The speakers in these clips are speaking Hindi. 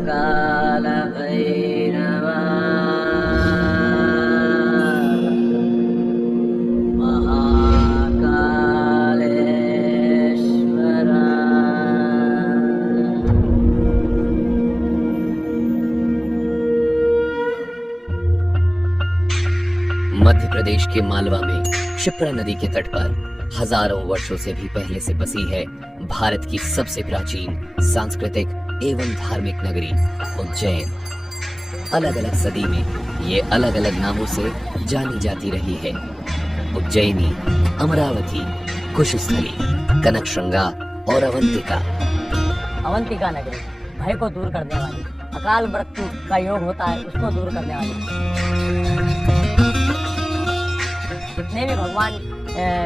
काल भैरवा महाकालेश्वरा। मध्य प्रदेश के मालवा में क्षिप्रा नदी के तट पर हजारों वर्षों से भी पहले से बसी है भारत की सबसे प्राचीन सांस्कृतिक एवं धार्मिक नगरी उज्जैन। अलग अलग सदी में ये अलग अलग नामों से जानी जाती रही है। उज्जैनी, अमरावती, कुशस्थली, कनकश्रृंगा और अवंतिका। अवंतिका नगरी भय को दूर करने वाली, अकाल मृत्यु का योग होता है उसको दूर करने वाली। जितने भी भगवान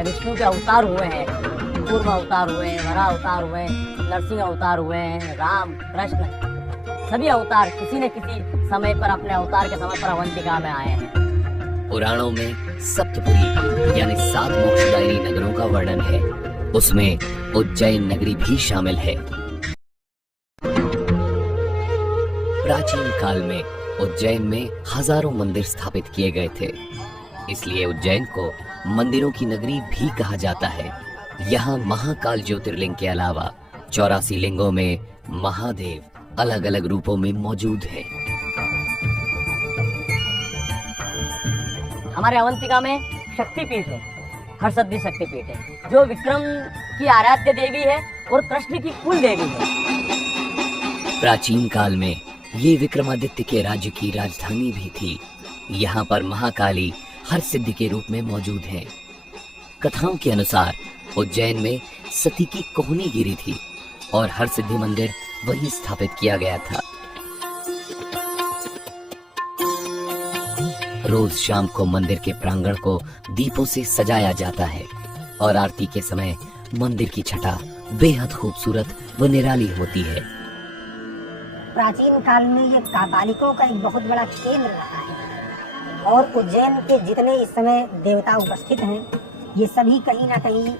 विष्णु के अवतार हुए हैं, पूर्व अवतार हुए हैं, वरा अवतार हुए हैं, नरसिंह अवतार हुए हैं, राम कृष्ण, सभी अवतार किसी न किसी समय पर अपने अवतार के समय पर अवंतिका में आए हैं। पुराणों में सप्तपुरी यानी 7 मोक्षदायी नगरों का वर्णन है, उसमें उज्जैन नगरी भी शामिल है। प्राचीन काल में उज्जैन में हजारों मंदिर स्थापित किए गए थे, इसलिए उज्जैन को मंदिरों की नगरी भी कहा जाता है। यहाँ महाकाल ज्योतिर्लिंग के अलावा 84 लिंगों में महादेव अलग अलग रूपों में मौजूद है। हमारे अवंतिका में शक्तिपीठ है, हरसद्धि शक्तिपीठ है, जो विक्रम की आराध्य देवी है और कृष्ण की कुल देवी है। प्राचीन काल में ये विक्रमादित्य के राज्य की राजधानी भी थी। यहाँ पर महाकाली हर सिद्धि के रूप में मौजूद हैं। कथाओं के अनुसार उज्जैन में सती की कोहनी गिरी थी और हर सिद्धि मंदिर वहीं स्थापित किया गया था। रोज शाम को मंदिर के प्रांगण को दीपों से सजाया जाता है और आरती के समय मंदिर की छटा बेहद खूबसूरत व निराली होती है। प्राचीन काल में ये कापालिकों का एक बहुत बड़ा केंद्र रहा है और उज्जैन के जितने इस समय देवता उपस्थित हैं, ये सभी कहीं ना कहीं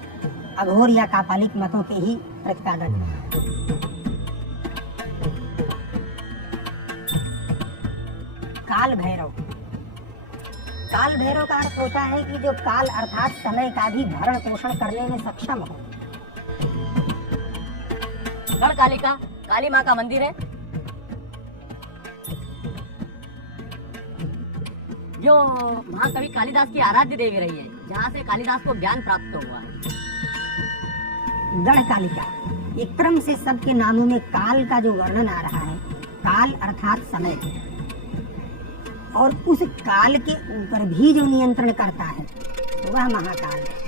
अघोर या कापालिक मतों के ही प्रतिपादन हैं। काल भैरव का अर्थ होता है कि जो काल अर्थात समय का भी भरण पोषण करने में सक्षम हो। गढ़कालिका काली माँ का मंदिर है, जो महाकवि कालिदास की आराध्य देवी रही है, जहाँ से कालिदास को ज्ञान प्राप्त हुआ है। गढ़कालिका एक क्रम से सबके नामों में काल का जो वर्णन आ रहा है, काल अर्थात समय, और उस काल के ऊपर भी जो नियंत्रण करता है वह महाकाल है।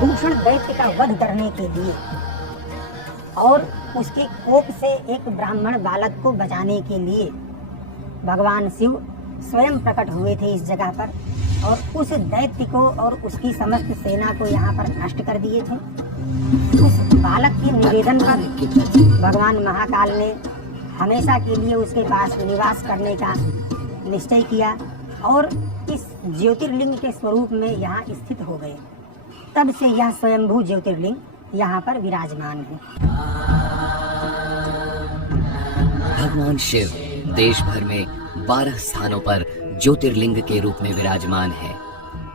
दूषण दैत्य का वध करने के लिए और उसके कोप से एक ब्राह्मण बालक को बचाने के लिए भगवान शिव स्वयं प्रकट हुए थे इस जगह पर और उस दैत्य को और उसकी समस्त सेना को यहाँ पर नष्ट कर दिए थे। उस बालक के निवेदन पर भगवान महाकाल ने हमेशा के लिए उसके पास निवास करने का निश्चय किया और इस ज्योतिर्लिंग के स्वरूप में यहाँ स्थित हो गए। तब से यह स्वयंभू ज्योतिर्लिंग यहाँ पर विराजमान है। भगवान शिव देश भर में 12 स्थानों पर ज्योतिर्लिंग के रूप में विराजमान है।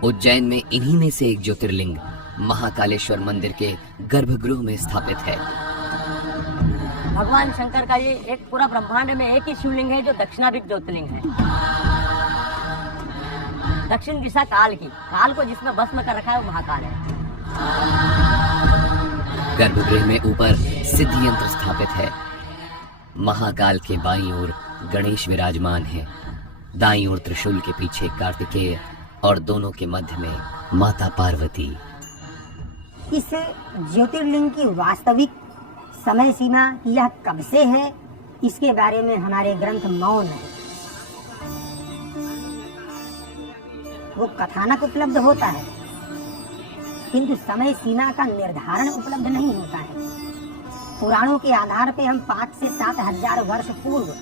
उज्जैन में इन्हीं में से एक ज्योतिर्लिंग महाकालेश्वर मंदिर के गर्भगृह में स्थापित है। भगवान शंकर का ये एक पूरा ब्रह्मांड में एक ही शिवलिंग है जो दक्षिणाभिमुख ज्योतिर्लिंग है। दक्षिण दिशा काल को जिसमें भस्म कर रखा है वो महाकाल है। गर्भगृह में ऊपर सिद्धि यंत्र स्थापित है। महाकाल के बाईं ओर गणेश विराजमान है, दाईं ओर त्रिशूल के पीछे कार्तिकेय और दोनों के मध्य में माता पार्वती। इस ज्योतिर्लिंग की वास्तविक समय सीमा यह कब से है, इसके बारे में हमारे ग्रंथ मौन है। वो कथानक उपलब्ध होता है, किंतु समय सीमा का निर्धारण उपलब्ध नहीं होता है। पुराणों के आधार पे हम 5 से 7 हजार वर्ष पूर्व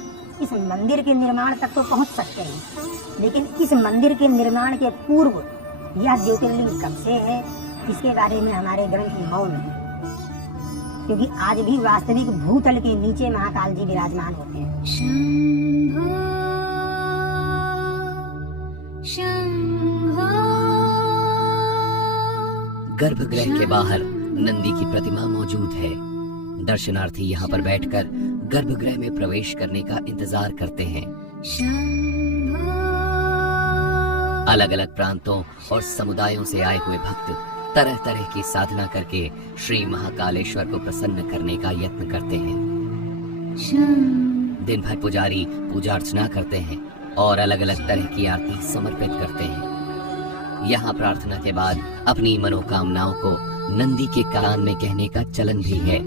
इस मंदिर के निर्माण तक तो पहुंच सकते हैं, लेकिन इस मंदिर के निर्माण के पूर्व यह ज्योतिर्लिंग कब से है, इसके बारे में हमारे ग्रंथ मौन है। क्योंकि आज भी वास्तविक भूतल के नीचे महाकाल जी विराजमान होते हैं। गर्भगृह के बाहर नंदी की प्रतिमा मौजूद है। दर्शनार्थी यहाँ पर बैठकर गर्भगृह में प्रवेश करने का इंतजार करते हैं। अलग अलग प्रांतों और समुदायों से आए हुए भक्त तरह तरह की साधना करके श्री महाकालेश्वर को प्रसन्न करने का यत्न करते हैं। दिन भर पुजारी पूजा अर्चना करते हैं और अलग अलग तरह की आरती समर्पित करते हैं। यहाँ प्रार्थना के बाद अपनी मनोकामनाओं को नंदी के कान में कहने का चलन भी है।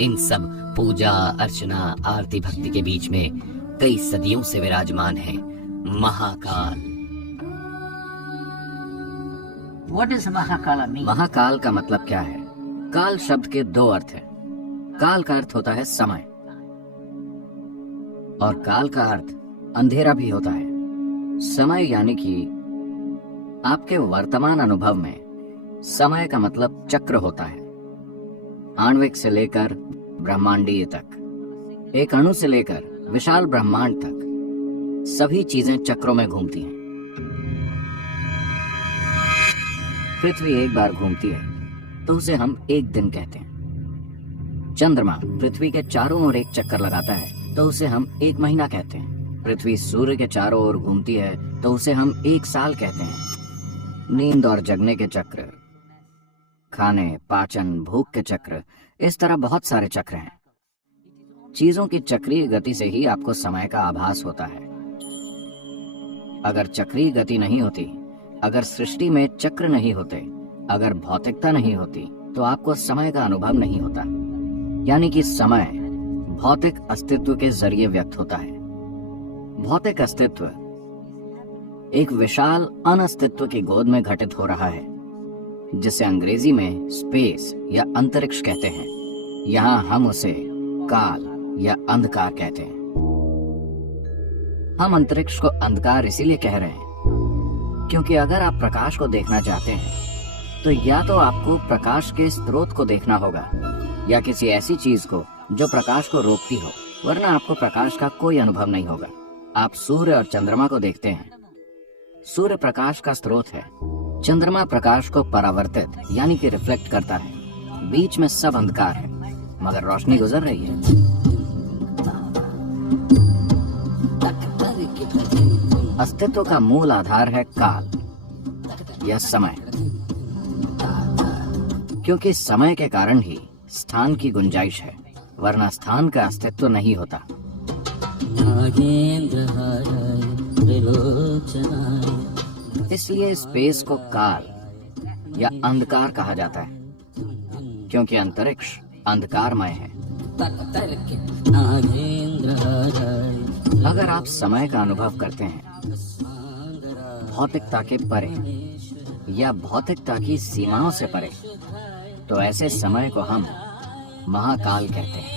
इन सब पूजा अर्चना आरती भक्ति के बीच में कई सदियों से विराजमान है Mahakal. What does Mahakala mean? Mahakal का मतलब क्या है? काल शब्द के 2 अर्थ हैं। काल का अर्थ होता है समय और काल का अर्थ अंधेरा भी होता है। समय यानी कि आपके वर्तमान अनुभव में समय का मतलब चक्र होता है। आणविक से लेकर ब्रह्मांडीय तक, एक अणु से लेकर विशाल ब्रह्मांड तक सभी चीजें चक्रों में घूमती हैं। पृथ्वी एक बार घूमती है तो उसे हम एक दिन कहते हैं। चंद्रमा पृथ्वी के चारों ओर एक चक्कर लगाता है तो उसे हम 1 महीना कहते हैं। पृथ्वी सूर्य के चारों ओर घूमती है तो उसे हम 1 साल कहते हैं। नींद और जगने के चक्र, खाने, पाचन, भूख के चक्र, इस तरह बहुत सारे चक्र हैं। चीजों की चक्रीय गति से ही आपको समय का आभास होता है। अगर चक्रीय गति नहीं होती, अगर सृष्टि में चक्र नहीं होते, अगर भौतिकता नहीं होती, तो आपको समय का अनुभव नहीं होता। यानी कि समय भौतिक अस्तित्व के जरिए व्यक्त होता है। भौतिक अस्तित्व एक विशाल अनस्तित्व की गोद में घटित हो रहा है, जिसे अंग्रेजी में स्पेस या अंतरिक्ष कहते हैं। यहाँ हम उसे काल या अंधकार कहते हैं। हम अंतरिक्ष को अंधकार इसीलिए कह रहे हैं क्योंकि अगर आप प्रकाश को देखना चाहते हैं तो या तो आपको प्रकाश के स्रोत को देखना होगा या किसी ऐसी चीज को जो प्रकाश को रोकती हो, वरना आपको प्रकाश का कोई अनुभव नहीं होगा। आप सूर्य और चंद्रमा को देखते हैं। सूर्य प्रकाश का स्रोत है, चंद्रमा प्रकाश को परावर्तित यानी कि रिफ्लेक्ट करता है। बीच में सब अंधकार है मगर रोशनी गुजर रही है। अस्तित्व का मूल आधार है काल या समय, क्योंकि समय के कारण ही स्थान की गुंजाइश है, वरना स्थान का अस्तित्व नहीं होता। इसलिए स्पेस को काल या अंधकार कहा जाता है, क्योंकि अंतरिक्ष अंधकारमय है। अगर आप समय का अनुभव करते हैं भौतिकता के परे या भौतिकता की सीमाओं से परे, तो ऐसे समय को हम महाकाल कहते हैं।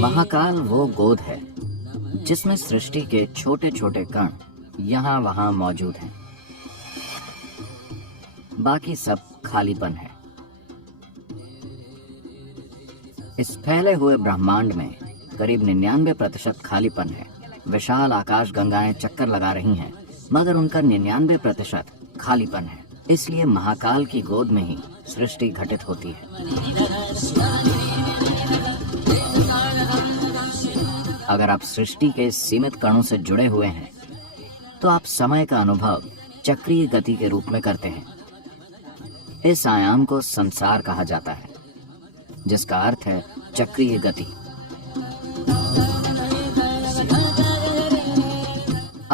महाकाल वो गोद है जिसमें सृष्टि के छोटे छोटे कण यहाँ वहाँ मौजूद हैं। बाकी सब खालीपन है। इस फैले हुए ब्रह्मांड में करीब 99% खालीपन है। विशाल आकाश गंगाएं चक्कर लगा रही हैं, मगर उनका 99% खालीपन है। इसलिए महाकाल की गोद में ही सृष्टि घटित होती है। अगर आप सृष्टि के सीमित कणों से जुड़े हुए हैं तो आप समय का अनुभव चक्रीय गति के रूप में करते हैं। इस आयाम को संसार कहा जाता है, जिसका अर्थ है चक्रीय गति।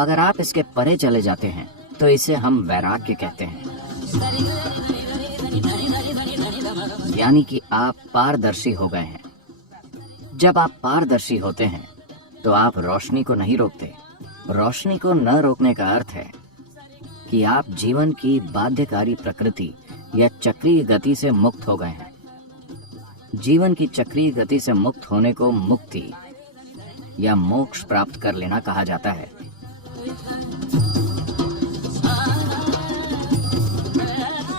अगर आप इसके परे चले जाते हैं तो इसे हम वैराग्य कहते हैं, यानी कि आप पारदर्शी हो गए हैं। जब आप पारदर्शी होते हैं तो आप रोशनी को नहीं रोकते। रोशनी को न रोकने का अर्थ है कि आप जीवन की बाध्यकारी प्रकृति या चक्रीय गति से मुक्त हो गए हैं। जीवन की चक्रीय गति से मुक्त होने को मुक्ति या मोक्ष प्राप्त कर लेना कहा जाता है।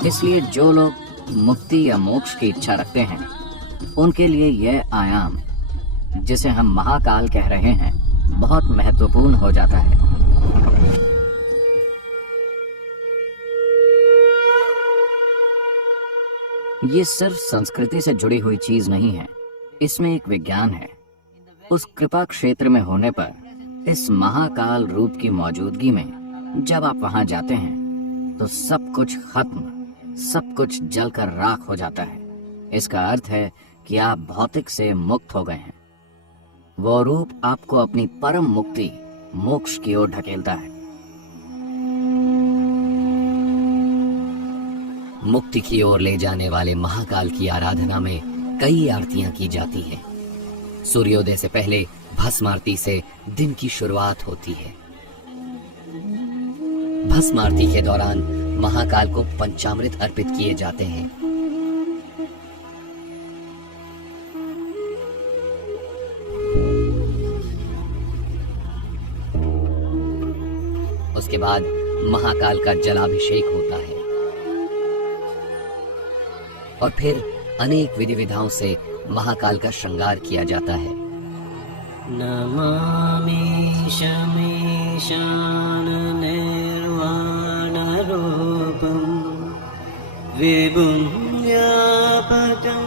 इसलिए जो लोग मुक्ति या मोक्ष की इच्छा रखते हैं, उनके लिए यह आयाम, जिसे हम महाकाल कह रहे हैं, बहुत महत्वपूर्ण हो जाता है। ये सिर्फ संस्कृति से जुड़ी हुई चीज नहीं है, इसमें एक विज्ञान है। उस कृपा क्षेत्र में होने पर, इस महाकाल रूप की मौजूदगी में जब आप वहां जाते हैं तो सब कुछ खत्म, सब कुछ जलकर राख हो जाता है। इसका अर्थ है कि आप भौतिक से मुक्त हो गए हैं। वो रूप आपको अपनी परम मुक्ति, मोक्ष की ओर ढकेलता है। मुक्ति की ओर ले जाने वाले महाकाल की आराधना में कई आरतियां की जाती हैं। सूर्योदय से पहले भस्म आरती से दिन की शुरुआत होती है। भस्म आरती के दौरान महाकाल को पंचामृत अर्पित किए जाते हैं। उसके बाद महाकाल का जलाभिषेक होता है और फिर अनेक विधि विधाओं से महाकाल का श्रृंगार किया जाता है। नमामि शमीशान निर्वाण रूपम विभुं व्यापकं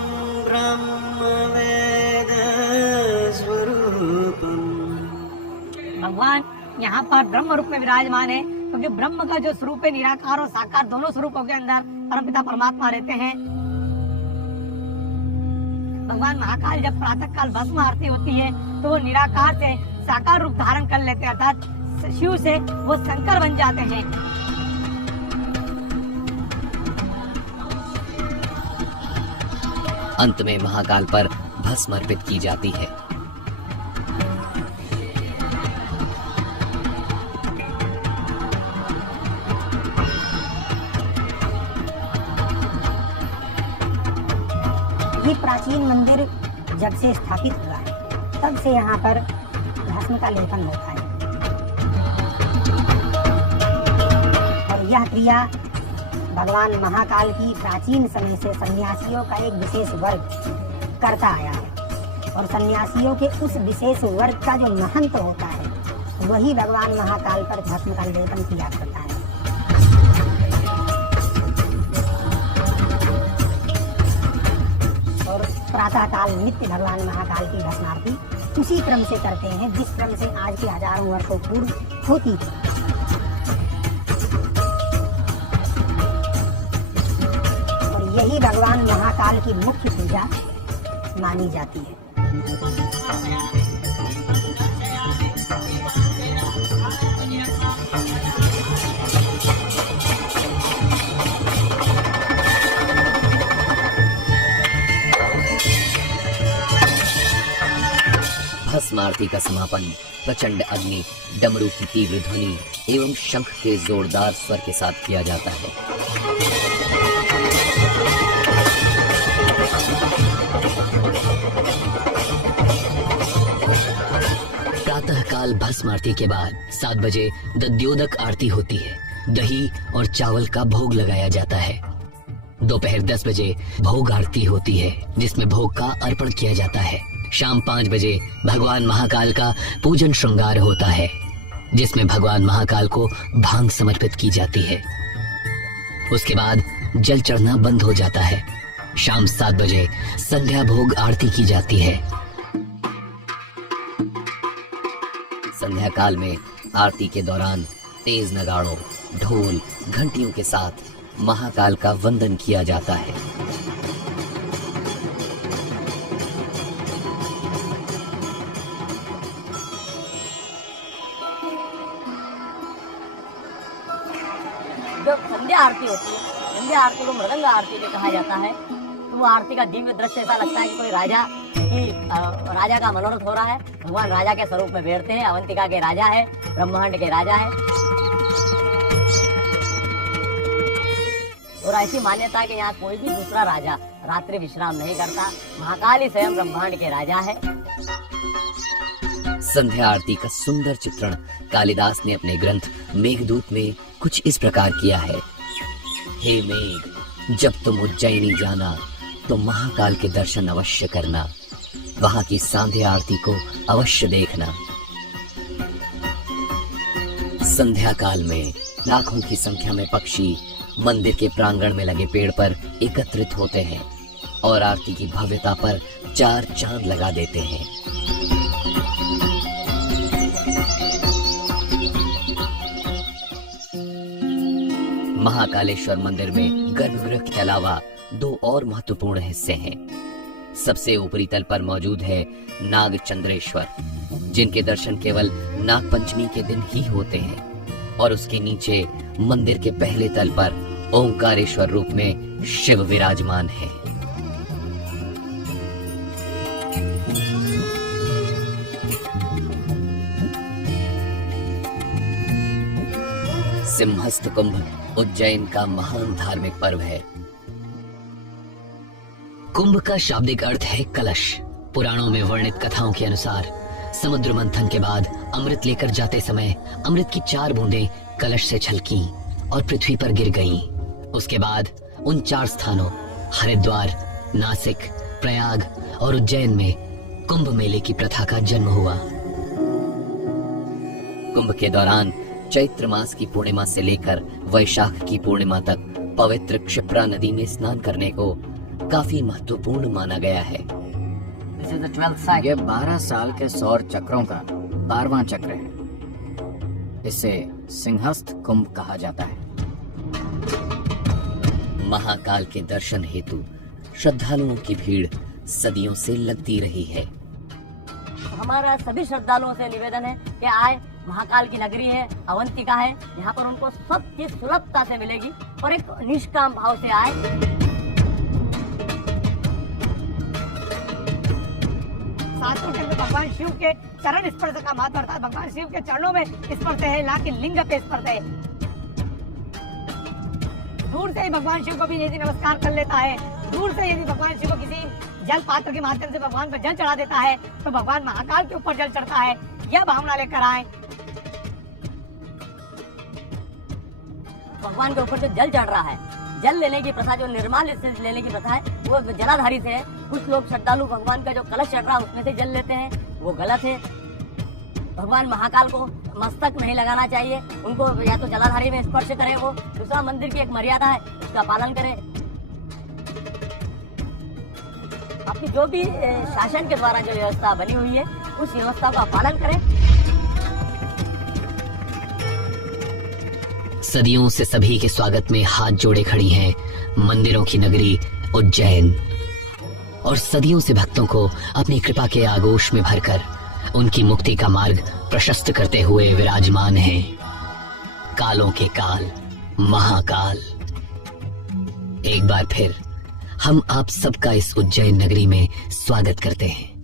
ब्रह्म वेद स्वरूपम। भगवान यहाँ पर ब्रह्म रूप में विराजमान है, क्योंकि ब्रह्म का जो स्वरूप है निराकार और साकार दोनों स्वरूपों के अंदर परमपिता परमात्मा रहते हैं। भगवान महाकाल जब प्रातः काल भस्म आरती होती है तो वो निराकार से साकार रूप धारण कर लेते हैं, अर्थात शिव से वो शंकर बन जाते हैं। अंत में महाकाल पर भस्म अर्पित की जाती है। ये प्राचीन मंदिर जब से स्थापित हुआ है, तब से यहाँ पर भस्म का लेपन होता है और यह क्रिया भगवान महाकाल की प्राचीन समय से सन्यासियों का एक विशेष वर्ग करता आया है और सन्यासियों के उस विशेष वर्ग का जो महंत होता है, वही भगवान महाकाल पर भस्म का लेपन किया करता है। प्रातः काल नित्य भगवान महाकाल की भस्म आरती उसी क्रम से करते हैं जिस क्रम से आज के हजारों वर्षों पूर्व होती थी। और यही भगवान महाकाल की मुख्य पूजा मानी जाती है। भस्म आरती का समापन प्रचंड अग्नि, डमरू की तीव्र ध्वनि एवं शंख के जोरदार स्वर के साथ किया जाता है। प्रातः काल भस्म आरती के बाद 7 बजे दध्योदक आरती होती है। दही और चावल का भोग लगाया जाता है। दोपहर 10 बजे भोग आरती होती है, जिसमें भोग का अर्पण किया जाता है। शाम 5 बजे भगवान महाकाल का पूजन श्रृंगार होता है, जिसमें भगवान महाकाल को भांग समर्पित की जाती है। उसके बाद जल चढ़ना बंद हो जाता है। शाम 7 बजे संध्या भोग आरती की जाती है। संध्या काल में आरती के दौरान तेज नगाड़ों, ढोल, घंटियों के साथ महाकाल का वंदन किया जाता है। जब संध्या आरती होती है, संध्या आरती को मृदंग आरती भी कहा जाता है, तो वो आरती का दिव्य दृश्य ऐसा लगता है कि कोई राजा का मनोरथ हो रहा है। भगवान राजा के स्वरूप में बैठते हैं, अवंतिका के राजा है, ब्रह्मांड के राजा है। और ऐसी मान्यता है कि यहाँ कोई भी दूसरा राजा रात्रि विश्राम नहीं करता, महाकाल ही स्वयं ब्रह्मांड के राजा है। संध्या आरती का सुंदर चित्रण कालिदास ने अपने ग्रंथ मेघदूत में कुछ इस प्रकार किया है। हे मेघ, जब तुम उज्जैनी जाना तो महाकाल के दर्शन अवश्य करना, वहां की संध्या आरती को अवश्य देखना। संध्या काल में लाखों की संख्या में पक्षी मंदिर के प्रांगण में लगे पेड़ पर एकत्रित होते हैं और आरती की भव्यता पर 4 चांद लगा देते हैं। महाकालेश्वर मंदिर में गर्भगृह के अलावा 2 और महत्वपूर्ण हिस्से हैं। सबसे ऊपरी तल पर मौजूद है नाग चंद्रेश्वर, जिनके दर्शन केवल नाग पंचमी के दिन ही होते हैं, और उसके नीचे मंदिर के पहले तल पर ओंकारेश्वर रूप में शिव विराजमान है। सिंहस्थ कुंभ उज्जैन का महान धार्मिक पर्व है। कुंभ का शाब्दिक अर्थ है कलश। पुराणों में वर्णित कथाओं के अनुसार समुद्र मंथन के बाद अमृत लेकर जाते समय अमृत की 4 बूंदें कलश से छलकी और पृथ्वी पर गिर गईं। उसके बाद उन 4 स्थानों हरिद्वार, नासिक, प्रयाग और उज्जैन में कुंभ मेले की प्रथा का जन्म हुआ। कुंभ के दौरान चैत्र मास की पूर्णिमा से लेकर वैशाख की पूर्णिमा तक पवित्र क्षिप्रा नदी में स्नान करने को काफी महत्वपूर्ण माना गया है। This is the 12th cycle. ये 12 साल के सौर चक्रों का 12वां चक्र है। इसे सिंहस्थ कुंभ कहा जाता है। महाकाल के दर्शन हेतु श्रद्धालुओं की भीड़ सदियों से लगती रही है। हमारा सभी श्रद्धालुओं से निवेदन है कि आए, महाकाल की नगरी है, अवंतिका है, यहाँ पर उनको सब चीज सुलभता से मिलेगी और एक निष्काम भाव से आए। शास्त्रों के अंदर भगवान शिव के चरण स्पर्श का महत्व अर्थात भगवान शिव के चरणों में स्पर्श है, ना कि लिंग पे स्पर्श है। दूर से ही भगवान शिव को भी यदि नमस्कार कर लेता है, दूर से यदि भगवान शिव को किसी जल पात्र के माध्यम से भगवान पर जल चढ़ा देता है तो भगवान महाकाल के ऊपर जल चढ़ता है। यह भावना लेकर आए। भगवान के ऊपर जो जल चढ़ रहा है, जल लेने की प्रथा, जो निर्माल्य से लेने की प्रथा है, वो जलाधारी से है। कुछ लोग श्रद्धालु भगवान का जो कलश चढ़ रहा है उसमें से जल लेते हैं, वो गलत है। भगवान महाकाल को मस्तक नहीं लगाना चाहिए, उनको या तो जलाधारी में स्पर्श करें। वो दूसरा, मंदिर की एक मर्यादा है, उसका पालन करें। अपनी जो भी शासन के द्वारा जो व्यवस्था बनी हुई है उस व्यवस्था का पालन करें। सदियों से सभी के स्वागत में हाथ जोड़े खड़ी हैं मंदिरों की नगरी उज्जैन, और सदियों से भक्तों को अपनी कृपा के आगोश में भरकर उनकी मुक्ति का मार्ग प्रशस्त करते हुए विराजमान हैं कालों के काल महाकाल। एक बार फिर हम आप सबका इस उज्जैन नगरी में स्वागत करते हैं।